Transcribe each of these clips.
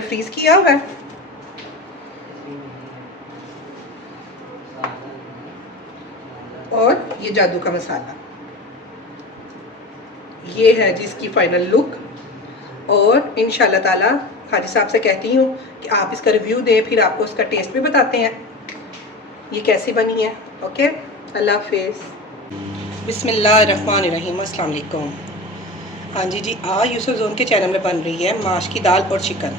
Freeze किया हुआ है। और ये जादू का मसाला, ये है जिसकी फाइनल लुक। और इंशाल्लाह ताला हाजी साहब से कहती हूँ कि आप इसका रिव्यू दें, फिर आपको उसका टेस्ट भी बताते हैं ये कैसी बनी है। ओके, अल्लाह हाफिज़। बिस्मिल्लाहिर्रहमानिर्रहीम, अस्सलाम वालेकुम। हाँ जी, आज यूसुफ जोन के चैनल में बन रही है माश की दाल और चिकन।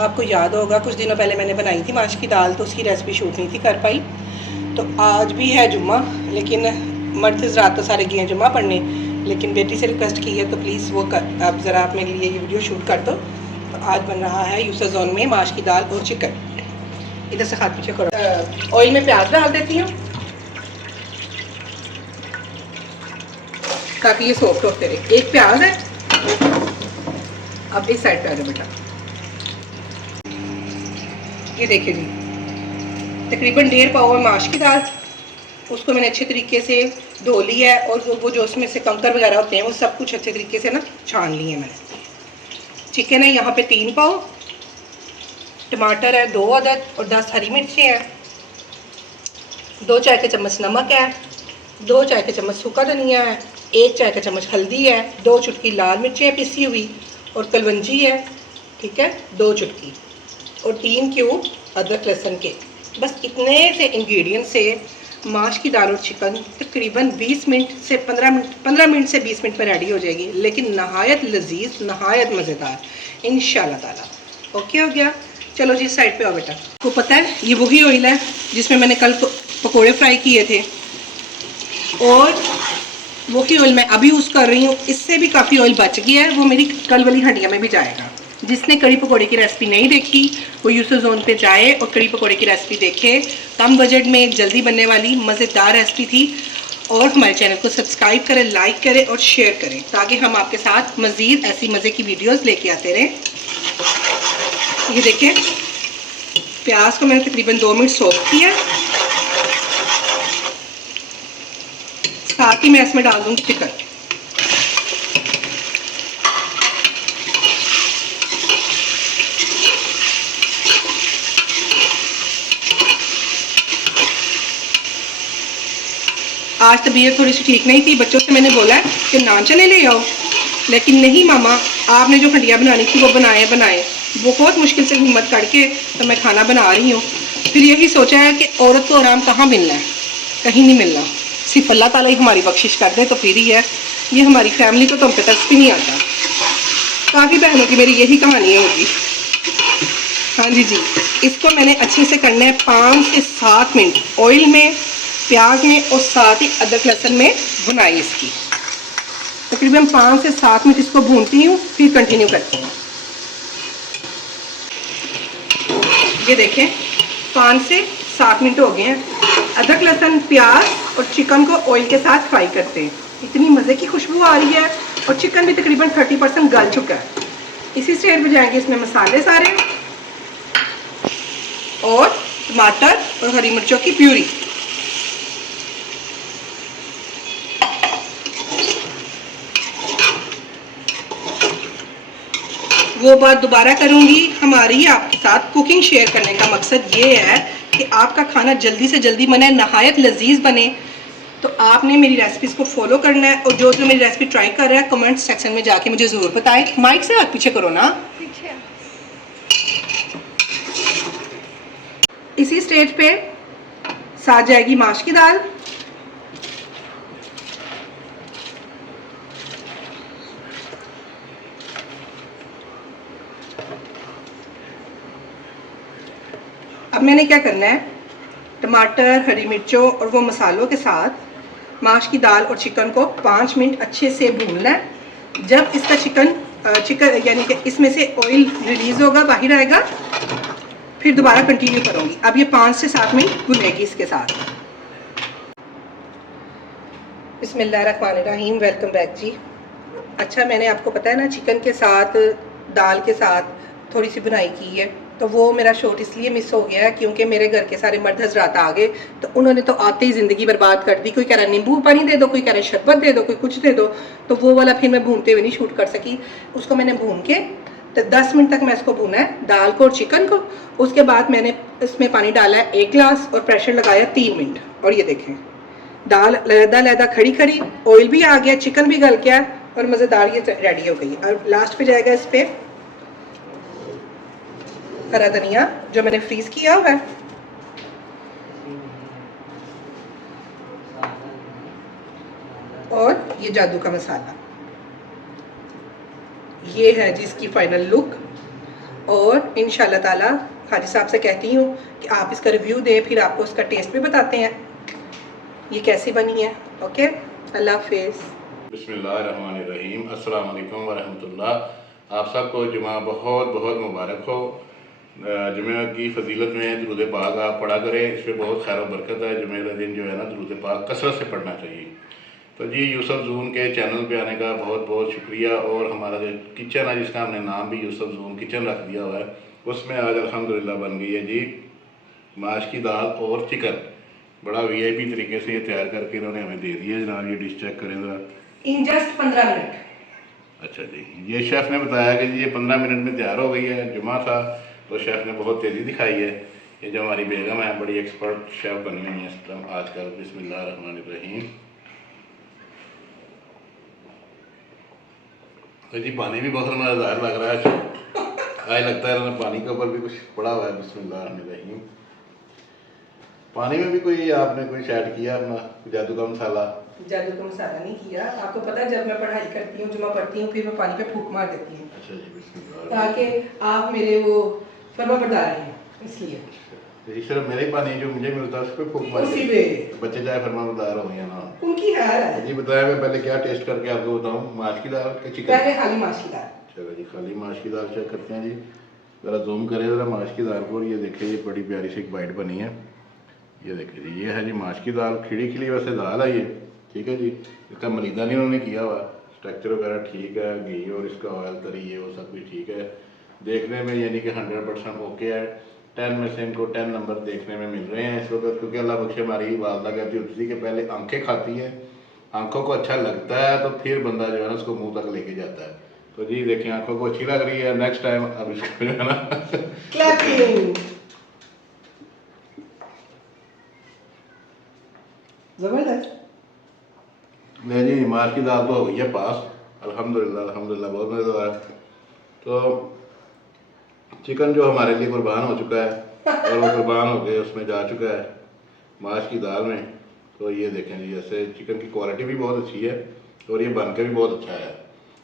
आपको याद होगा कुछ दिनों पहले मैंने बनाई थी माश की दाल, तो उसकी रेसिपी शूट नहीं थी कर पाई। तो आज भी है जुम्मा, लेकिन मर्द रात तो सारे गए हैं जुम्मा पढ़ने, लेकिन बेटी से रिक्वेस्ट की है तो प्लीज़ वो कर आप ज़रा आप मेरे लिए ये वीडियो शूट कर दो। तो आज बन रहा है यूसुफ जोन में माश की दाल और चिकन। इधर से हाथ पीछे करो। ऑयल में प्याज डाल देती हूँ ताकि ये सॉफ्ट होते रहे। एक प्याज है। अब इस साइड पे आ जाओ बेटा। ये देखिए जी, तकरीबन 1.5 पाव माश की दाल, उसको मैंने अच्छे तरीके से धो लिया है और वो जो उसमें से कंकर वगैरह होते हैं वो सब कुछ अच्छे तरीके से ना छान लिए हैं मैंने। चिकन है यहाँ पे 3 पाव, टमाटर है 2 अदद और 10 हरी मिर्चें हैं, 2 चाय के चम्मच नमक है, 2 चाय के चम्मच सूखा धनिया है, 1 चाय का चम्मच हल्दी है, 2 चुटकी लाल मिर्चें पिसी हुई और कलवंजी है, ठीक है, 2 चुटकी और 3 क्यूब अदरक लहसुन के। बस इतने से इंग्रेडिएंट से माश की दाल और चिकन तकरीबन 20 मिनट से 15 मिनट से 20 मिनट में रेडी हो जाएगी, लेकिन नहायत लजीज, नहायत मज़ेदार इंशाल्लाह ताला। ओके हो गया। चलो जी साइड पे आओ बेटा। आपको पता है ये वही ऑयल है जिसमें मैंने कल पकोड़े फ्राई किए थे, और वही ऑयल मैं अभी यूज़ कर रही हूँ। इससे भी काफ़ी ऑयल बच गया है, वो मेरी कल वाली हंडिया में भी जाएगा। जिसने कड़ी पकौड़े की रेसिपी नहीं देखी वो यूसुफ जोन पे जाए और कड़ी पकौड़े की रेसिपी देखे। कम बजट में जल्दी बनने वाली मज़ेदार रेसिपी थी। और हमारे चैनल को सब्सक्राइब करें, लाइक करें और शेयर करें, ताकि हम आपके साथ मज़ीद ऐसी मज़े की वीडियोस लेके आते रहें। ये देखें, प्याज को मैंने तकरीबन 2 मिनट सॉफ्ट किया। साथ ही मैं इसमें डाल दूँगी चिकन। आज तबीयत थोड़ी सी ठीक नहीं थी, बच्चों से मैंने बोला कि नान चने ले आओ, लेकिन नहीं मामा, आपने जो हंडिया बनानी थी वो बनाए। बहुत मुश्किल से हिम्मत करके तो मैं खाना बना रही हूँ। फिर यही सोचा है कि औरत को आराम कहाँ मिलना है, कहीं नहीं मिलना, सिर्फ अल्लाह ताला ही हमारी बख्शिश कर दे तो फिर ही है। ये हमारी फैमिली को तो हम पे तरस भी नहीं आता। काफ़ी बहनों की मेरी यही कहानी होगी। हाँ जी, इसको मैंने अच्छे से करना है 5 से 7 मिनट ऑयल में, प्याज में और साथ ही अदरक लहसुन में भुनाई इसकी। तकरीबन 5 से 7 मिनट इसको भूनती हूँ, फिर कंटिन्यू करती हूँ। ये देखें 5 से 7 मिनट हो गए हैं। अदरक लहसुन प्याज और चिकन को ऑयल के साथ फ्राई करते हैं। इतनी मज़े की खुशबू आ रही है और चिकन भी तकरीबन 30% गल चुका है। इसी स्टेज पे जाएंगे इसमें मसाले सारे और टमाटर और हरी मिर्चों की प्यूरी। वो बात दोबारा करूंगी। हमारी आपके साथ कुकिंग शेयर करने का मकसद ये है कि आपका खाना जल्दी से जल्दी बने, नहायत लजीज बने। तो आपने मेरी रेसिपीज को फॉलो करना है, और जो मेरी रेसिपी ट्राई कर रहा है कमेंट सेक्शन में जाके मुझे ज़रूर बताएं। माइक से हाथ पीछे करो ना। इसी स्टेज पे साथ जाएगी माश की दाल। अब मैंने क्या करना है, टमाटर, हरी मिर्चों और वो मसालों के साथ माश की दाल और चिकन को 5 मिनट अच्छे से भूनना है। जब इसका चिकन यानी कि इसमें से ऑयल रिलीज होगा, बाहर आएगा, फिर दोबारा कंटिन्यू करूँगी। अब ये 5 से 7 मिनट भुनेगी इसके साथ। बिस्मिल्लाहिर्रहमानिर्रहीम, वेलकम बैक जी। अच्छा, मैंने आपको पता है ना चिकन के साथ दाल के साथ थोड़ी सी बुनाई की है, तो वो मेरा शॉट इसलिए मिस हो गया है क्योंकि मेरे घर के सारे मर्द हजरात आ गए, तो उन्होंने तो आते ही ज़िंदगी बर्बाद कर दी। कोई कह रहा नींबू पानी दे दो, कोई कह रहा शरबत दे दो, कोई कुछ दे दो, तो वो वाला फिर मैं भूनते हुए नहीं शूट कर सकी। उसको मैंने भून के तो 10 मिनट तक मैं इसको भूना है, दाल को और चिकन को। उसके बाद मैंने इसमें पानी डाला है 1 गिलास और प्रेशर लगाया 3 मिनट। और ये देखें दाल लहदा खड़ी खड़ी, ऑयल भी आ गया, चिकन भी गल गया और मज़ेदार ये रेडी हो गई। और लास्ट पे जाएगा इस पर हरा धनिया जो मैंने फ्रीज किया हुआ है, और ये जादू का मसाला। ये है जी इसकी फाइनल लुक। और इंशाल्लाह ताला हाजी साहब से कहती हूँ कि आप इसका रिव्यू दें, फिर आपको इसका टेस्ट भी बताते हैं ये कैसी बनी है। ओके, अल्लाह हाफिज़। बिस्मिल्लाहिर्रहमानिर्रहीम, अस्सलाम वालेकुम वरहमतुल्लाह। आप सबको जुमा बहुत बहुत मुबारक हो। जुमे की फजीलत में दुरूद पाक आप पढ़ा करें, इसमें बहुत खैर और बरकत है। जुमे का दिन जो है ना दुरूद पाक कसरत से पढ़ना चाहिए। तो जी यूसुफ जून के चैनल पे आने का बहुत बहुत शुक्रिया। और हमारा जो किचन है जिसका हमने नाम भी यूसुफ जून किचन रख दिया हुआ है, उसमें आज अल्हम्दुलिल्लाह बन गई है जी माश की दाल और चिकन। बड़ा वीआईपी तरीके से ये तैयार करके इन्होंने हमें दे दिया जनाब। ये डिश चेक करें ज़रा। In just 15 minute. अच्छा जी, ये शेफ़ ने बताया कि जी ये 15 मिनट में तैयार हो गई है। जुमा था तो शेफ़ ने बहुत तेज़ी दिखाई है। ये जो हमारी बेगम है बड़ी एक्सपर्ट शेफ़ बनी हुई है इस टाइम आजकल। बिस्मिल्लाहिर्रहमानिर्रहीम। तो जी पानी भी बहुत मज़ेदार लग रहा है। आज लगता है इन्होंने पानी के ऊपर भी कुछ पड़ा हुआ है। बिस्मिल्लाहिर्रहमानिर्रहीम। पानी में भी कोई आपने कोई ऐड किया अपना जादू का मसाला? जादू का मसाला नहीं किया। आपको पता है जब मैं पढ़ाई करती हूँ, जुमा पढ़ती हूँ, फिर मैं पानी पे फूंक मार देती हूँ। अच्छा जी, बिस्मिल्लाह। ताकि आप मेरे वो फरमा बरदार हैं, इसलिए। तो सिर्फ मेरे ही पानी जो मुझे मिलता है उस पर फूंक मार उसी पे बच्चे चाहे फरमा बरदार हो गए ना। उनकी है। जी बताया, मैं पहले क्या टेस्ट करके आपको बताऊँ, माश की दाल के चिकन? पहले खाली माश की दाल। चलो जी, खाली माश की दाल चेक करते हैं जी। ज़रा जूम करें ज़रा माश की दाल को। ये देखिए ये बड़ी प्यारी सी एक बाइट बनी है। ये देखिए जी, ये है जी माश की दाल। खिली खिली वैसे दाल है ये, ठीक है जी। इसका मलीदा नहीं उन्होंने किया हुआ। स्ट्रक्चर वगैरह ठीक है, घी और इसका ऑयल तरी ये वो सब कुछ ठीक है। देखने में यानी कि 100% ओके है। 10 में से इनको 10 नंबर देखने में मिल रहे हैं इस वक्त। क्योंकि अल्लाह बख्शे हमारी वालदा कहती होती थी कि पहले आंखें खाती हैं, आंखों को अच्छा लगता है तो फिर बंदा जो है ना उसको मुंह तक लेके जाता है। तो जी देखिए आंखों को अच्छी लग रही है। नेक्स्ट टाइम अब इसको जो है ना क्लैपिंग। जबरदस्त। नहीं जी, माश की दाल तो हो गई है पास। अल्हम्दुलिल्लाह अल्हम्दुलिल्लाह, बहुत मज़ेदार है। तो चिकन जो हमारे लिए कुर्बान हो चुका है और वो कुर्बान हो गए उसमें जा चुका है माश की दाल में। तो ये देखें जी, जैसे चिकन की क्वालिटी भी बहुत अच्छी है और ये बन के भी बहुत अच्छा है।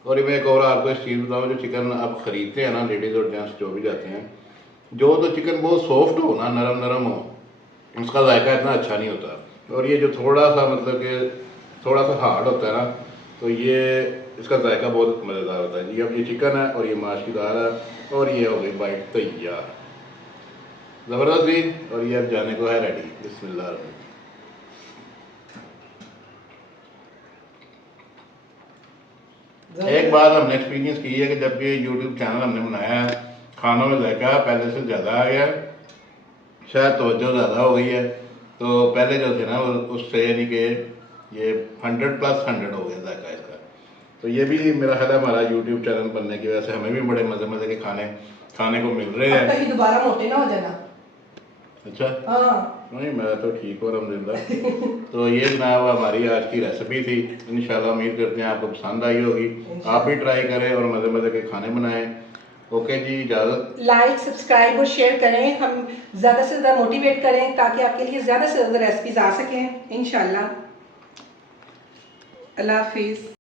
और ये मैं एक और आपको इस चीज़ बताऊँ, जो चिकन आप ख़रीदते हैं ना, लेडीज़ और जेंट्स जो भी जाते हैं, जो तो चिकन बहुत सॉफ्ट हो ना, नरम नरम हो, उसका जायका इतना अच्छा नहीं होता। और ये जो थोड़ा सा मतलब कि थोड़ा सा हार्ड होता है ना, तो ये इसका जायका बहुत मज़ेदार होता है जी। अब ये चिकन है और ये माश की दाल है और ये हो गई बाइट तैयार, ज़बरदस्त भी। और ये अब जाने को है रेडी। बिस्मिल्लाह। एक बात हमने एक्सपीरियंस की है कि जब भी यूट्यूब चैनल हमने बनाया है, खानों में जायका पहले से ज़्यादा आ गया, शायद तवज्जो ज़्यादा हो गई है। तो पहले जो थे ना उससे यानी कि ये 100+100 हो गया जायका इसका। तो ये भी मेरा ख्याल है हमारा यूट्यूब चैनल बनने की वजह से हमें भी बड़े मज़े मज़े के खाने को मिल रहे हैं। कहीं दोबारा मोटे ना हो जाना। अच्छा हाँ नहीं, मैं तो ठीक हूँ अल्हम्दुलिल्लाह। तो ये जनाब हमारी आज की रेसिपी थी। इंशाल्लाह उम्मीद करते हैं आपको पसंद आई होगी। आप भी ट्राई करें और मज़े मज़े के खाने बनाएं। ओके जी, इजाज़त। लाइक सब्सक्राइब और शेयर करें, हम ज़्यादा से ज़्यादा मोटिवेट करें ताकि आपके लिए ज़्यादा से ज़्यादा रेसिपीज आ सकें इंशाल्लाह। अल्लाह हाफिज़।